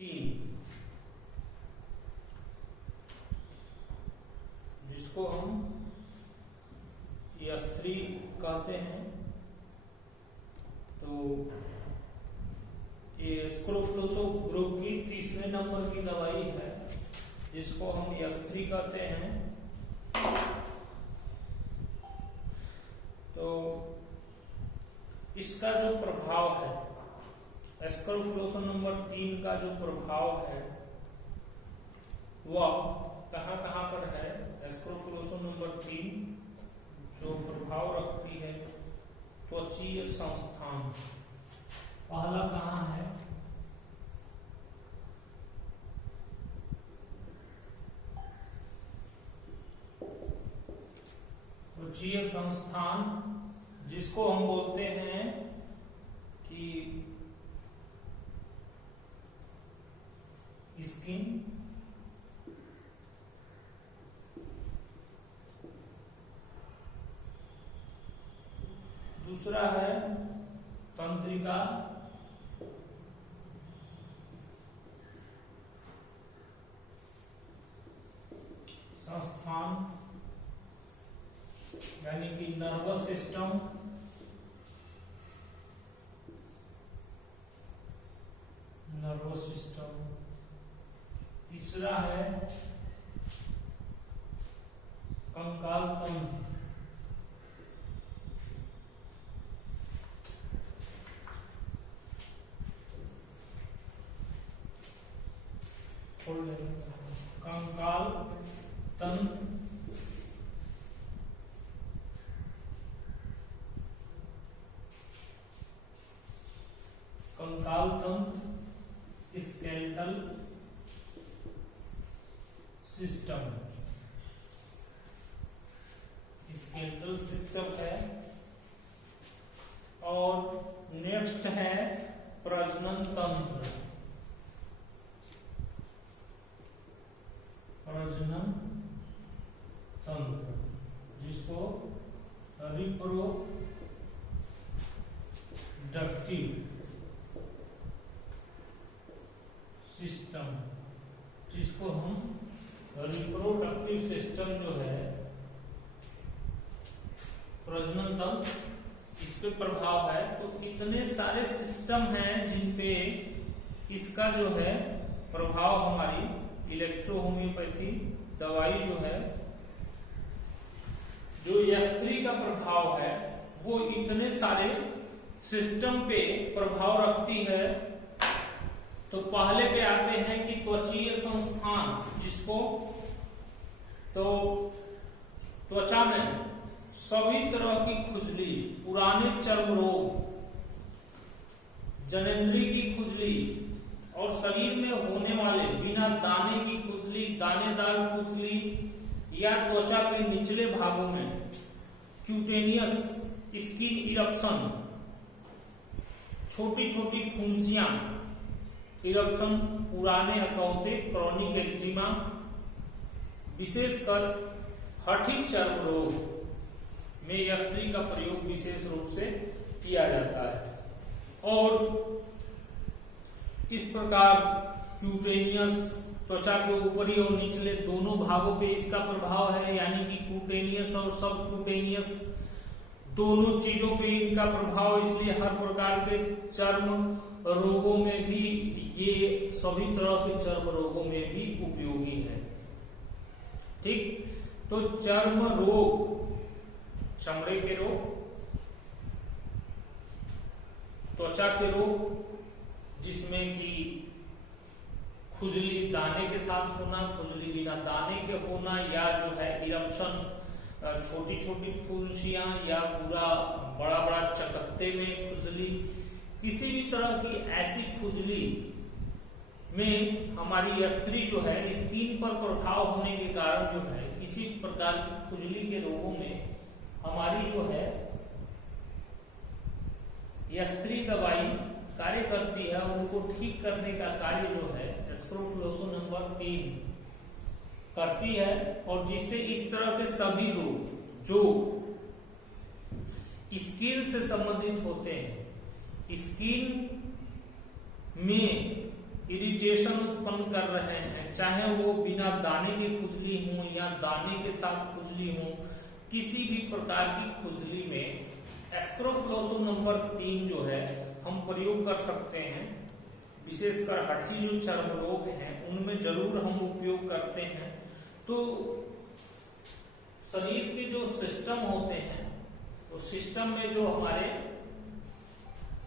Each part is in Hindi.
3, जिसको हम S3 कहते हैं। तो ये स्क्रोफ्लोसो ग्रुप की तीसरे नंबर की दवाई है, जिसको हम S3 कहते हैं। तो इसका जो प्रभाव है, स्क्रोफ्लोसो नंबर 3 का जो प्रभाव है वह कहाँ कहाँ पर है। स्क्रोफ्लोसो नंबर 3 जो प्रभाव रखती है त्वचीय संस्थान, पहला कहाँ है, त्वचीय संस्थान, जिसको हम बोलते हैं कि स्किन। दूसरा है तंत्रिका, संस्थान यानी कि नर्वस सिस्टम। Nervous system. तीसरा है कंकाल तंत्र। कंकाल तंत्र। कंकाल तंत्र स्केलेटल सिस्टम। स्केलेटल सिस्टम है। और नेक्स्ट है प्रजनन तंत्र। प्रजनन तंत्र, जिसको रिप्रोडक्टिव सिस्टम, जिसको हम रिप्रोडक्टिव सिस्टम जो है, प्रजनन तंत्र, इस पे प्रभाव है। तो इतने सारे सिस्टम हैं जिन पे इसका जो है प्रभाव, हमारी इलेक्ट्रो होम्योपैथी दवाई जो है, जो S3 का प्रभाव है, वो इतने सारे सिस्टम पे प्रभाव रखती है। तो पहले पे आते हैं कि त्वचीय संस्थान, जिसको तो त्वचा में सभी तरह की खुजली, पुराने चर्म रोग, जनेंद्रिय की खुजली और शरीर में होने वाले बिना दाने की खुजली, दानेदार खुजली, या त्वचा के निचले भागों में क्यूटेनियस स्किन इरप्शन, छोटी छोटी फुंसियां, इरप्शन, पुराने हकौते, क्रॉनिक एक्जिमा, विशेषकर हठी चर्म रोग में S3 का प्रयोग विशेष रूप से किया जाता है। और इस प्रकार क्यूटेनियस, त्वचा के ऊपरी और निचले दोनों भागों पे इसका प्रभाव है, यानी कि क्यूटेनियस और सब क्यूटेनियस दोनों चीजों पे इनका प्रभाव। इसलिए हर प्रकार के चर्म रोगों में भी, ये सभी तरह के चर्म रोगों में भी उपयोगी है। ठीक, तो चर्म रोग, चमड़े के रोग, त्वचा के रोग, जिसमें कि खुजली दाने के साथ होना, खुजली बिना दाने के होना, या जो है इरप्शन, छोटी छोटी फुंसियां, या पूरा बड़ा बड़ा चकत्ते में खुजली, किसी भी तरह की ऐसी खुजली में हमारी S3 जो है, स्किन पर प्रभाव होने के कारण जो है, इसी प्रकार की खुजली के रोगों में हमारी जो है S3 दवाई कार्य करती है। उनको ठीक करने का कार्य जो है स्क्रोफ्लोसो नंबर 3 करती है, और जिससे इस तरह के सभी रोग जो स्किन से संबंधित होते हैं, स्किन में इरिटेशन उत्पन्न कर रहे हैं, चाहे वो बिना दाने के खुजली हो या दाने के साथ खुजली हो, किसी भी प्रकार की खुजली में एस्क्रोफलोसो नंबर 3 जो है हम प्रयोग कर सकते हैं। विशेषकर हठी जो चर्म रोग हैं उनमें जरूर हम उपयोग करते हैं। तो शरीर के जो सिस्टम होते हैं, तो सिस्टम में जो हमारे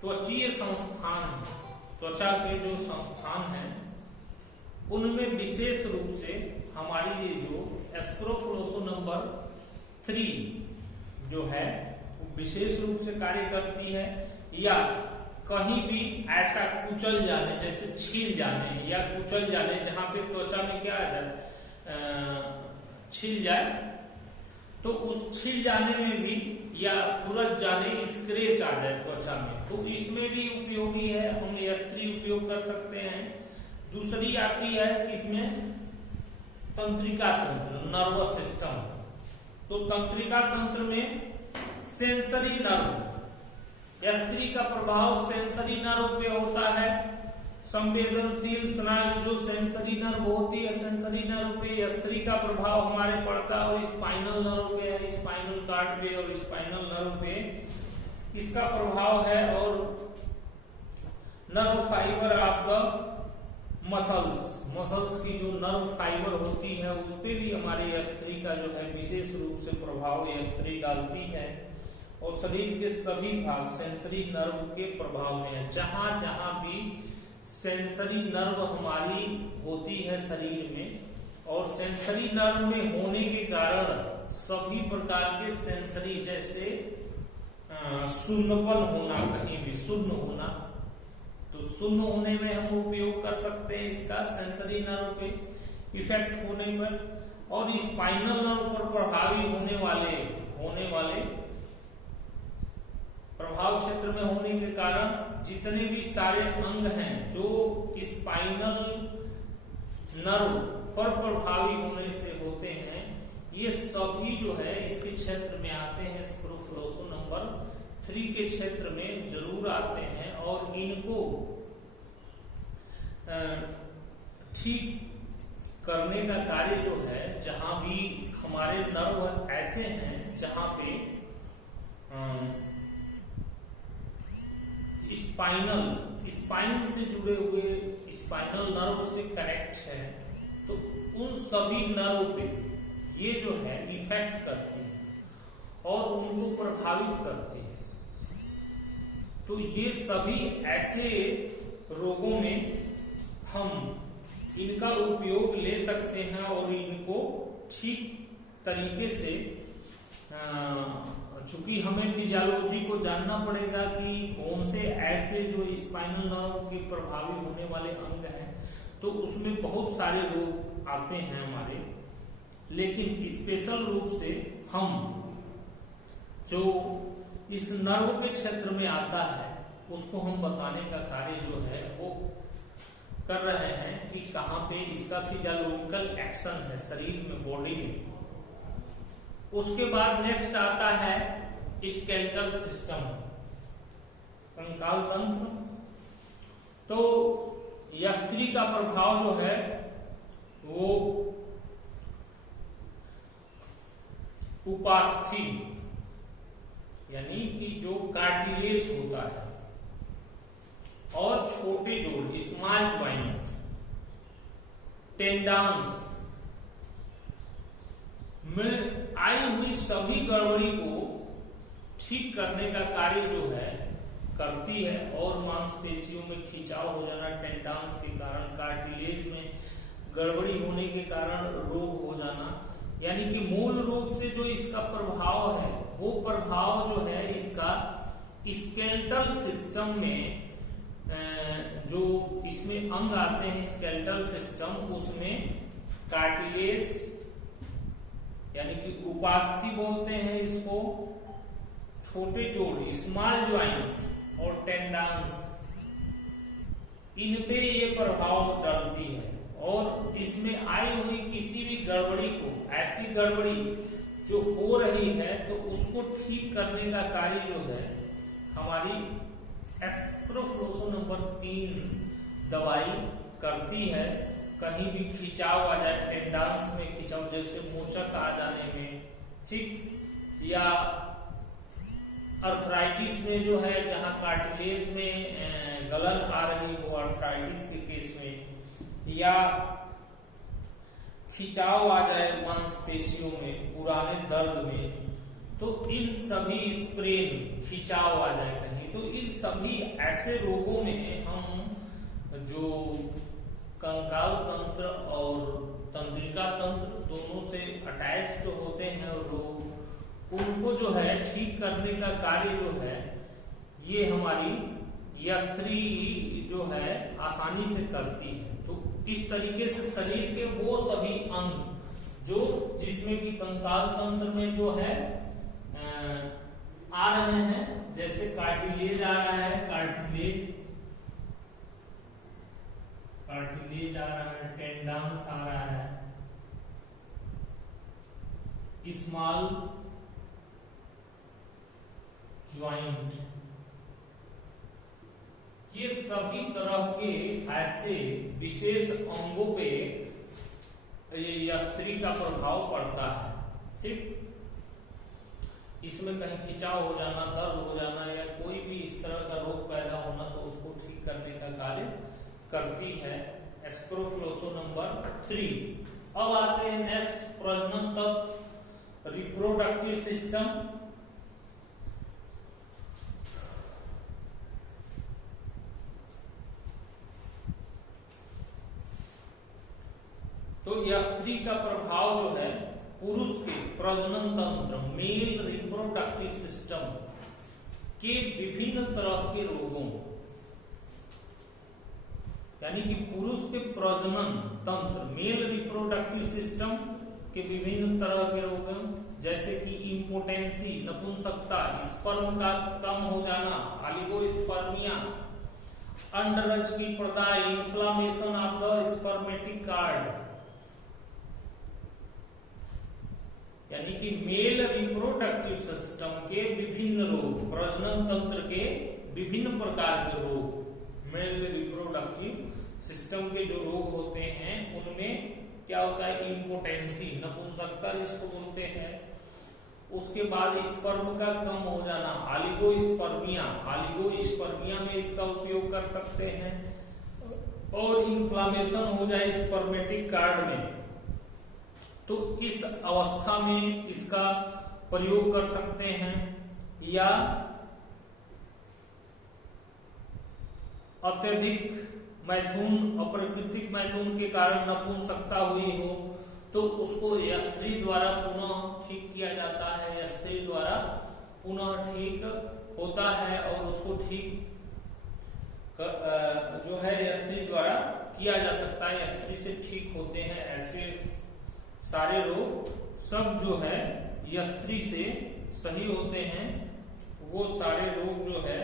त्वचीय संस्थान है, त्वचा के जो संस्थान हैं, उनमें विशेष रूप से हमारी ये जो एस्क्रोफलोसो नंबर 3 जो है वो विशेष रूप से कार्य करती है। या कहीं भी ऐसा कुचल जाने, जैसे छील जाने या कुचल जाने, जहां पे त्वचा में क्या आ जाए, छील जाए, तो उस छील जाने में भी या खुरच जाने, स्क्रैच आ जाए त्वचा में, तो इसमें भी उपयोगी है, हम यस्त्री उपयोग कर सकते हैं। दूसरी आती है इसमें तंत्रिका तंत्र, नर्वस सिस्टम। तो तंत्रिका तंत्र में सेंसरी नर्व, यस्त्री का प्रभाव सेंसरी नर्व पे होता है। संवेदनशील स्नायु जो सेंसरी नर्व होती है, सेंसरी नर्व पे यस्त्री का प्रभाव हमारे पड़ता है, और स्पाइनल नर्व पे है, स्पाइनल कार्ड पे और स्पाइनल नर्व पे इसका प्रभाव है। और nerve fibre of the muscles की जो नर्व फाइबर होती है उस पे भी हमारे यस्त्री का जो है विशेष रूप से प्रभाव यस्त्री डालती है। और शरीर के सभी भाग सेंसरी नर्व के प्रभाव में है। जहां जहां भी सेंसरी नर्व हमारी होती है शरीर में, और सेंसरी नर्व में होने के कारण सभी प्रकार के सेंसरी, जैसे सुन्नपन होना, कहीं भी सुन्न होना, तो सुन्न होने में हम उपयोग कर सकते हैं इसका, सेंसरी नर्व पे इफेक्ट होने पर। और स्पाइनल नर्व पर प्रभावी होने वाले प्रभाव क्षेत्र में होने के कारण जितने भी सारे अंग हैं जो स्पाइनल नर्व पर प्रभावी होने से होते हैं, ये सभी जो है इसके क्षेत्र में आते हैं, एस्क्रोफलोसो नंबर 3 के क्षेत्र में जरूर आते हैं। और इनको ठीक करने का कार्य जो है, जहां भी हमारे नर्व ऐसे हैं जहां पे स्पाइन से जुड़े हुए स्पाइनल नर्व से कनेक्ट है, तो उन सभी नर्व पे ये जो है इफेक्ट करती है और उनको प्रभावित करती है। तो ये सभी ऐसे रोगों में हम इनका उपयोग ले सकते हैं और इनको ठीक तरीके से, चूंकि हमें फिजियोलॉजी को जानना पड़ेगा कि कौन से ऐसे जो स्पाइनल नर्व के प्रभावी होने वाले अंग हैं, तो उसमें बहुत सारे रोग आते हैं हमारे, लेकिन स्पेशल रूप से हम जो इस नर्व के क्षेत्र में आता है उसको हम बताने का कार्य जो है वो कर रहे हैं कि कहाँ पे इसका फिजियोलॉजिकल एक्शन है शरीर में, बॉडी में। उसके बाद नेक्स्ट आता है स्केलेटल सिस्टम, कंकाल तंत्र। तो यस्त्री का प्रभाव जो है वो उपास्थि यानी कि जो कार्टिलेज होता है और छोटे जोड़ स्मॉल जॉइंट, टेंडन्स में आई हुई सभी गड़बड़ी को ठीक करने का कार्य जो है करती है। और मांसपेशियों में खिंचाव हो जाना टेंडन्स के कारण, कार्टिलेज में गड़बड़ी होने के कारण रोग हो जाना, यानी कि मूल रूप से जो इसका प्रभाव है वो प्रभाव जो है इसका स्केलेटल सिस्टम में, जो इसमें अंग आते हैं स्केलेटल सिस्टम, उसमें कार्टिलेज यानी कि उपास्थि बोलते हैं इसको, छोटे जोड़ स्मॉल जॉइंट और टेंडन्स, इन पे ये प्रभाव डालती है। और इसमें आई हुई किसी भी गड़बड़ी को, ऐसी गड़बड़ी जो हो रही है, तो उसको ठीक करने का कार्य जो है हमारी एस्क्रोफलोसो नंबर 3 दवाई करती है। कहीं भी खिंचाव आ जाए, टेंडांस में खिंचाव, जैसे मोचक आ जाने में, ठीक, या अर्थराइटिस में जो है जहां कार्टिलेज में गलन आ रही हो अर्थराइटिस के केस में, या खिंचाव आ जाए मांसपेशियों में पुराने दर्द में, तो इन सभी स्प्रेन खिंचाव आ जाए कहीं, तो इन सभी ऐसे रोगों में हम जो कंकाल तंत्र और तंत्रिका तंत्र दोनों से अटैच्ड होते हैं रोग, उनको जो है ठीक करने का कार्य जो है ये हमारी यस्त्री जो है आसानी से करती है। तो इस तरीके से शरीर के वो सभी अंग जो जिसमें कि कंकाल तंत्र में जो है आ रहे हैं, जैसे कार्टिलेज आ रहा है, कार्टिलेज आ रहा है, टेंडांस आ रहा है, स्मॉल ज्वाइंट, ये सभी तरह के ऐसे विशेष अंगों पे ये यस्त्री का प्रभाव पड़ता है, ठीक। इसमें कहीं खिंचाव हो जाना, दर्द हो जाना या कोई भी इस तरह का रोग पैदा होना, तो उसको ठीक करने का कार्य करती है एस्क्रोफ्लोसो नंबर 3। अब आते हैं नेक्स्ट, प्रजनन तंत्र, रिप्रोडक्टिव सिस्टम। तो यस्त्री का प्रभाव जो है पुरुष के प्रजनन तंत्र, मेल रिप्रोडक्टिव सिस्टम के विभिन्न तरह के रोगों, यानी कि पुरुष के प्रजनन तंत्र, मेल रिप्रोडक्टिव सिस्टम के विभिन्न तरह के रोगों, जैसे कि इम्पोटेंसी, नपुंसकता, स्पर्म का कम हो जाना, ऑलिगोस्पर्मिया, अंडरज की प्रदाय, inflammation of the spermatic cord, यानी कि मेल रिप्रोडक्टिव सिस्टम के विभिन्न रोग, प्रजनन तंत्र के विभिन्न प्रकार के रोग, मेल रिप्रोडक्टिव सिस्टम के जो रोग होते हैं उनमें क्या होता है, इम्पोटेंसी, नपुंसकता जिसको बोलते हैं, उसके बाद स्पर्म का कम हो जाना, ऑलिगोस्पर्मिया, ऑलिगोस्पर्मिया में इसका उपयोग कर सकते हैं, और इन्फ्लामेशन हो जाए स्पर्मेटिक कार्ड में, तो इस अवस्था में इसका प्रयोग कर सकते हैं। या अत्यधिक मैथुन, अप्राकृतिक मैथुन के कारण नपुंसकता हुई हो, तो उसको यस्त्री द्वारा पुनः ठीक किया जाता है, यस्त्री द्वारा पुनः ठीक होता है, और उसको ठीक जो है यस्त्री द्वारा किया जा सकता है, यस्त्री से ठीक होते हैं। ऐसे सारे रोग सब जो है यस्त्री से सही होते हैं, वो सारे रोग जो है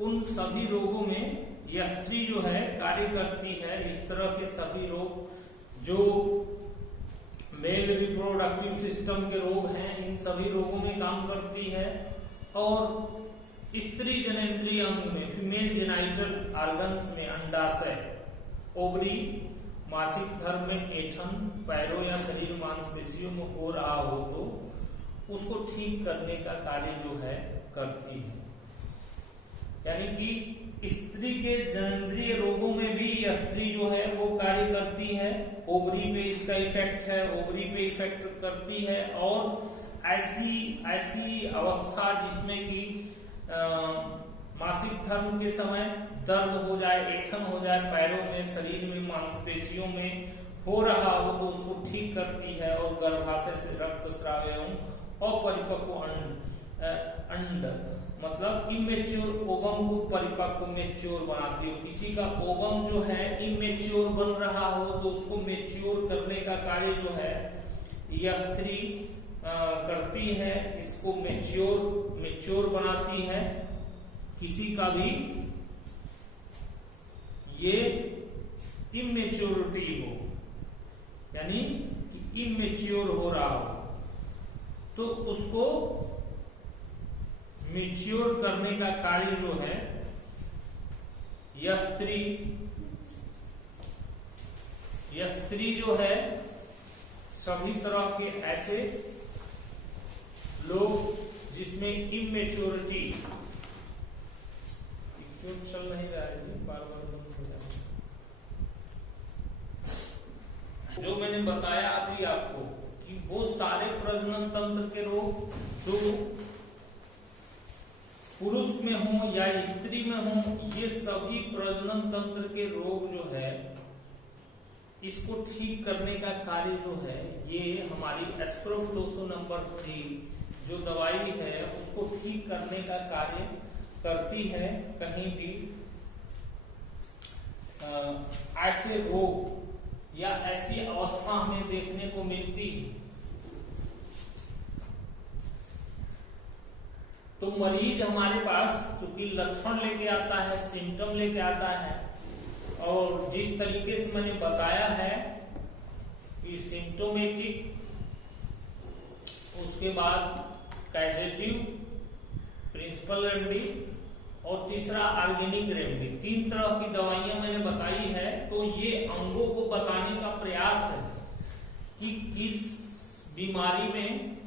उन सभी रोगों में यस्त्री जो है कार्य करती है। इस तरह के सभी रोग जो मेल रिप्रोडक्टिव सिस्टम के रोग हैं, इन सभी रोगों में काम करती है। और स्त्री जनेंद्रिय अंग में, फीमेल जेनाइटल ऑर्गन्स में, अंडाशय, ओवरी, मासिक धर्म में ऐंठन, पैरों या शरीर मांसपेशियों में हो रहा हो तो उसको ठीक करने का कार्य जो है करती है। यानी कि स्त्री के जननेंद्रिय रोगों में भी यस्त्री जो है वो कार्य करती है। ओवरी पे इसका इफेक्ट है, ओवरी पे इफेक्ट करती है। और ऐसी अवस्था जिसमें कि मासिक धर्म के समय दर्द हो जाए, ऐंठन हो जाए पैरों में, शरीर में, मांसपेशियों में हो रहा हो तो उसको ठीक करती है। और गर्भाशय से रक्तस्राव एवं अपरिपक्व अंड मतलब इमेच्योर ओवम को परिपक्व मेच्योर बनाती है। किसी का ओवम जो है इमेच्योर बन रहा हो तो उसको मेच्योर करने का कार्य जो है यस्त्री करती है, इसको मेच्योर बनाती है। किसी का भी ये इमेच्योरिटी हो, यानी कि इमेच्योर हो रहा हो, तो उसको मेच्योर करने का कार्य जो है स्त्री जो है, सभी तरह के ऐसे लोग जिसमें इमेच्योरिटी, क्यों चल नहीं रहा है, बार बार बंद हो जाए। जो मैंने बताया अभी आपको कि वो सारे प्रजनन तंत्र के रोग जो पुरुष में हो या स्त्री में हो, ये सभी प्रजनन तंत्र के रोग जो है, इसको ठीक करने का कार्य जो है, ये हमारी एस्प्रोफ्लोसो नंबर 3 जो दवाई है उसको ठीक करने का कार्य करती है। कहीं भी ऐसे रोग या ऐसी अवस्था हमें देखने को मिलती है तो मरीज हमारे पास चूंकि लक्षण लेके आता है, सिम्टम लेके आता है, और जिस तरीके से मैंने बताया है कि सिम्टोमेटिक, उसके बाद कैजेटिव, प्रिंसिपल रेमेडी और तीसरा ऑर्गेनिक रेमेडी, 3 तरह की दवाइयां मैंने बताई है। तो ये अंगों को बताने का प्रयास है कि किस बीमारी में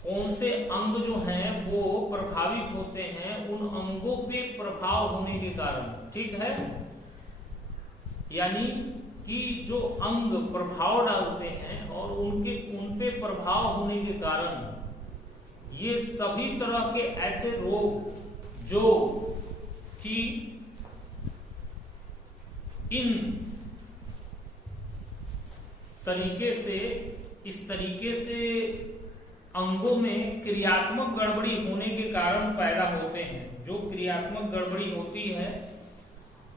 कौन से अंग जो हैं वो प्रभावित होते हैं, उन अंगों पे प्रभाव होने के कारण, ठीक है, यानी कि जो अंग प्रभाव डालते हैं और उन पे प्रभाव होने के कारण ये सभी तरह के ऐसे रोग जो कि इन तरीके से, इस तरीके से अंगों में क्रियात्मक गड़बड़ी होने के कारण पैदा होते हैं। जो क्रियात्मक गड़बड़ी होती है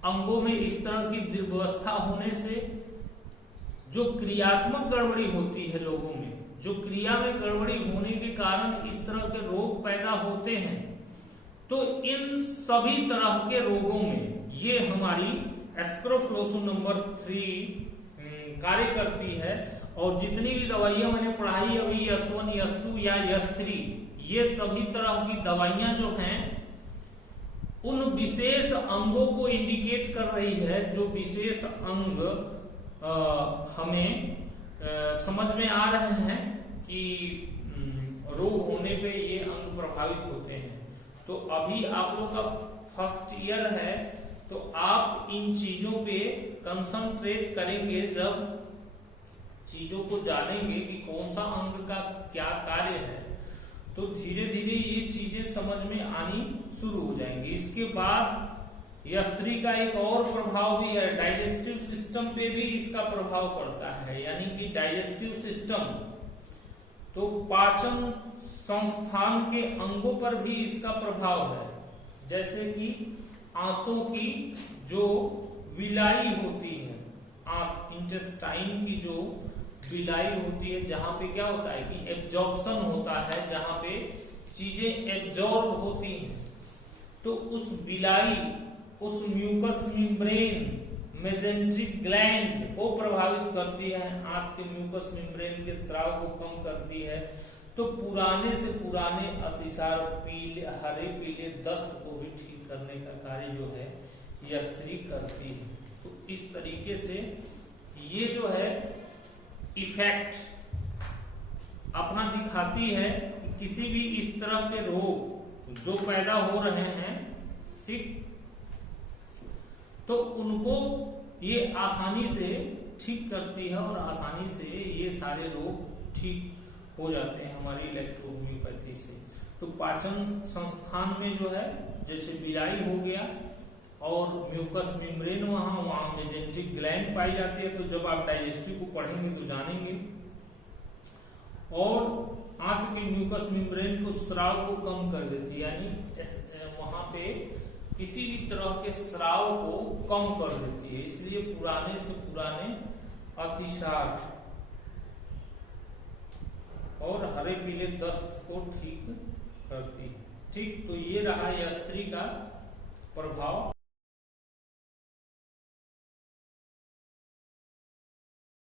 अंगों में, इस तरह की दुर्व्यवस्था होने से जो क्रियात्मक गड़बड़ी होती है लोगों में, जो क्रिया में गड़बड़ी होने के कारण इस तरह के रोग पैदा होते हैं, तो इन सभी तरह के रोगों में ये हमारी एस्प्रोफ्लोसो नंबर 3 कार्य करती है। और जितनी भी दवाइयां मैंने पढ़ाई अभी, S1, S2 या S3, ये सभी तरह की दवाइयां जो हैं उन विशेष अंगों को इंडिकेट कर रही है, जो विशेष अंग हमें समझ में आ रहे हैं कि रोग होने पे ये अंग प्रभावित होते हैं। तो अभी आप लोग का फर्स्ट ईयर है, तो आप इन चीजों पे कंसंट्रेट करेंगे, जब चीजों को जानेंगे कि कौन सा अंग का क्या कार्य है, तो धीरे धीरे ये चीजें समझ में आनी शुरू हो जाएंगी। इसके बाद स्त्री का एक और प्रभाव भी है, डाइजेस्टिव सिस्टम पे भी इसका प्रभाव पड़ता है, यानी कि डाइजेस्टिव सिस्टम, तो पाचन संस्थान के अंगों पर भी इसका प्रभाव है। जैसे कि आंतों की जो विलाई होती है, इंटेस्टाइन की जो विलाई होती है, जहां पे क्या होता है कि एब्जॉर्प्शन होता है, जहां पे चीजें एब्जॉर्ब होती हैं, तो उस विलाई, उस म्यूकस मेम्ब्रेन, मेजेंट्रिक ग्लैंड को प्रभावित करती है, आंत के म्यूकस मेम्ब्रेन के स्राव को कम करती है। तो पुराने से पुराने अतिसार, पीले, हरे पीले दस्त को भी ठीक करने का कार्य जो है यह स्त्री करती है। तो इस तरीके से ये जो है इफेक्ट अपना दिखाती है कि किसी भी इस तरह के रोग जो पैदा हो रहे हैं, ठीक, तो उनको ये आसानी से ठीक करती है और आसानी से ये सारे रोग ठीक हो जाते हैं हमारी इलेक्ट्रोहोम्योपैथी से। तो पाचन संस्थान में जो है, जैसे विलाई हो गया और म्यूकस मेम्ब्रेन, वहां मेजेंट्रिक ग्लैंड पाई जाती है, तो जब आप डाइजेस्टिव को पढ़ेंगे तो जानेंगे। और आंत के म्यूकस मेम्ब्रेन को स्राव को कम कर देती है, यानी वहां पे किसी भी तरह के स्राव को कम कर देती है। इसलिए पुराने से पुराने अतिसार हरे पीले दस्त को ठीक करती है। ठीक, तो ये रहा यह स्त्री का प्रभाव